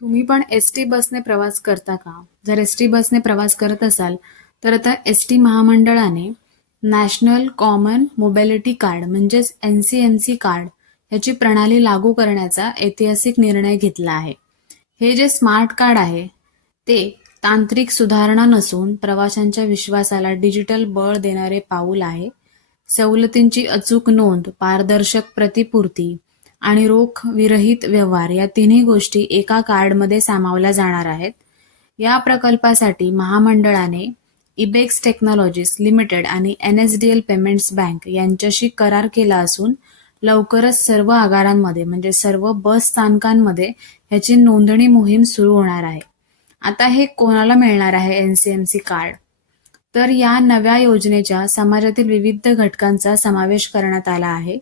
तुम्ही पण एस-टी बसने प्रवास करता का? जर एस-टी बसने प्रवास करत असाल, तर आता एस-टी महामंडळाने नॅशनल कॉमन मोबिलिटी कार्ड म्हणजेच NCMC कार्ड ह्याची प्रणाली लागू करण्याचा ऐतिहासिक निर्णय घेतला आहे. हे जे स्मार्ट कार्ड आहे, ते तांत्रिक सुधारणा नसून प्रवाशांच्या विश्वासाला डिजिटल बळ देणारे पाऊल आहे. सवलतींची अचूक नोंद, पारदर्शक प्रतिपूर्ती आणि रोख विरहित व्यवहार या तिन्ही गोष्टी एका कार्डमध्ये सामावल्या जाणार आहेत. या प्रकल्पासाठी महामंडळाने इबेक्स टेक्नॉलॉजीज लिमिटेड आणि NSDL पेमेंट्स बँक यांच्याशी करार केला असून लवकरच सर्व आगारांमध्ये म्हणजे सर्व बस स्थानकांमध्ये ह्याची नोंदणी मोहीम सुरू होणार आहे. आता हे कोणाला मिळणार आहे NCMC कार्ड? तर या नव्या योजनेच्या समाजातील विविध घटकांचा समावेश करण्यात आला आहे.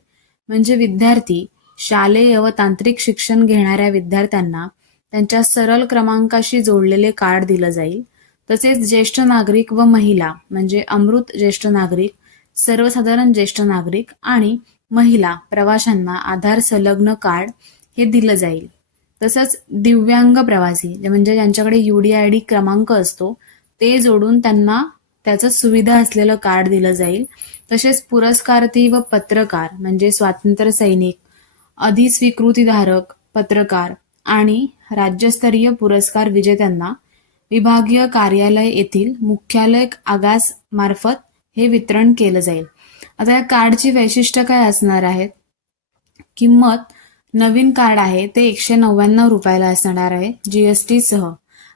म्हणजे विद्यार्थी, शालेय व तांत्रिक शिक्षण घेणाऱ्या विद्यार्थ्यांना त्यांच्या सरळ क्रमांकाशी जोडलेले कार्ड दिलं जाईल. तसेच ज्येष्ठ नागरिक व महिला म्हणजे अमृत ज्येष्ठ नागरिक, सर्वसाधारण ज्येष्ठ नागरिक आणि महिला प्रवाशांना आधार संलग्न कार्ड हे दिलं जाईल. तसंच दिव्यांग प्रवासी म्हणजे ज्यांच्याकडे UDID क्रमांक असतो ते जोडून त्यांना त्याचं सुविधा असलेलं कार्ड दिलं जाईल. तसेच पुरस्कार्थी व पत्रकार म्हणजे स्वातंत्र्य सैनिक, अधिस्वीकृतीधारक पत्रकार आणि राज्यस्तरीय पुरस्कार विजेत्यांना विभागीय कार्यालय येथील मुख्यालय आगास मार्फत हे वितरण केलं जाईल. आता या कार्डची वैशिष्ट्य काय असणार आहेत? किंमत नवीन कार्ड आहे ते 199 रुपयाला असणार आहे GST सह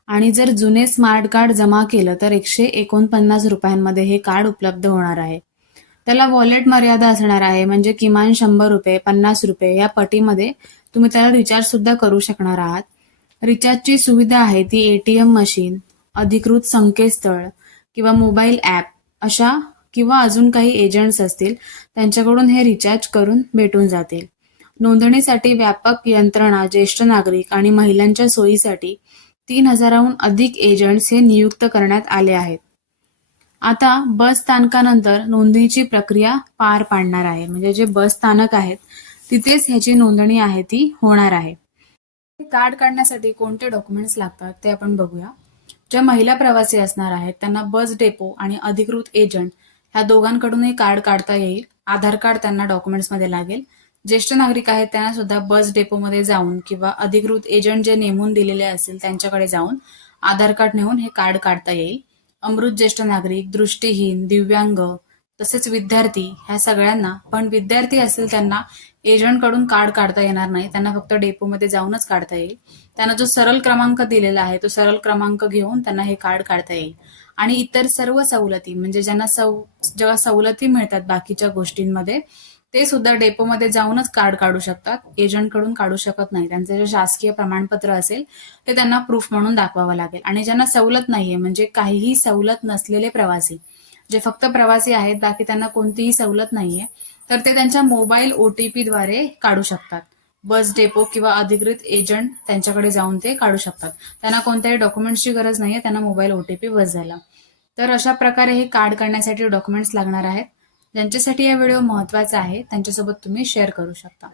आणि जर जुने स्मार्ट कार्ड जमा केलं तर 149 रुपयांमध्ये हे कार्ड उपलब्ध होणार आहे. त्याला वॉलेट मर्यादा असणार आहे म्हणजे किमान 100 रुपये, 50 रुपये या पटीमध्ये तुम्ही त्याला रिचार्ज सुद्धा करू शकणार आहात. रिचार्जची सुविधा आहे ती ATM मशीन, अधिकृत संकेतस्थळ किंवा मोबाईल ॲप अशा किंवा अजून काही एजंट्स असतील त्यांच्याकडून हे रिचार्ज करून भेटून जातील. नोंदणीसाठी व्यापक यंत्रणा, ज्येष्ठ नागरिक आणि महिलांच्या सोयीसाठी 3000हून अधिक एजंट्स हे नियुक्त करण्यात आले आहेत. आता बस स्थानकानंतर नोंदणीची प्रक्रिया पार पाडणार आहे. म्हणजे जे बस स्थानक आहेत तिथेच ह्याची नोंदणी आहे ती होणार आहे. कार्ड काढण्यासाठी कोणते डॉक्युमेंट्स लागतात ते आपण बघूया. ज्या महिला प्रवासी असणार आहेत त्यांना बस डेपो आणि अधिकृत एजंट ह्या दोघांकडूनही कार्ड काढता येईल. आधार कार्ड त्यांना डॉक्युमेंट्समध्ये लागेल. ज्येष्ठ नागरिक आहेत त्यांना सुद्धा बस डेपोमध्ये जाऊन किंवा अधिकृत एजंट जे नेमून दिलेले असतील त्यांच्याकडे जाऊन आधार कार्ड नेऊन हे कार्ड काढता येईल. अमृत ज्येष्ठ नागरिक, दृष्टीहीन, दिव्यांग तसेच विद्यार्थी ह्या सगळ्यांना, पण विद्यार्थी असतील त्यांना एजंटकडून कार्ड काढता येणार नाही, त्यांना फक्त डेपोमध्ये जाऊनच काढता येईल. त्यांना जो सरळ क्रमांक दिलेला आहे तो सरळ क्रमांक घेऊन त्यांना हे कार्ड काढता येईल. आणि इतर सर्व सवलती म्हणजे ज्यांना जेव्हा सवलती मिळतात बाकीच्या गोष्टींमध्ये ते सुद्धा डेपोमध्ये जाऊनच कार्ड काढू शकतात, एजंटकडून काढू शकत नाही. त्यांचे जे शासकीय प्रमाणपत्र असेल ते त्यांना प्रूफ म्हणून दाखवावं लागेल. आणि ज्यांना सवलत नाहीये म्हणजे काहीही सवलत नसलेले प्रवासी, जे फक्त प्रवासी आहेत बाकी त्यांना कोणतीही सवलत नाहीये, तर ते त्यांच्या मोबाईल OTP द्वारे काढू शकतात. बस डेपो किंवा अधिकृत एजंट त्यांच्याकडे जाऊन ते काढू शकतात. त्यांना कोणत्याही डॉक्युमेंट्सची गरज नाहीये, त्यांना मोबाईल OTP बस झाला. तर अशा प्रकारे हे कार्ड काढण्यासाठी डॉक्युमेंट्स लागणार आहेत. ज्यांच्यासाठी हा व्हिडिओ महत्वाचा आहे त्यांच्यासोबत तुम्ही शेअर करू शकता.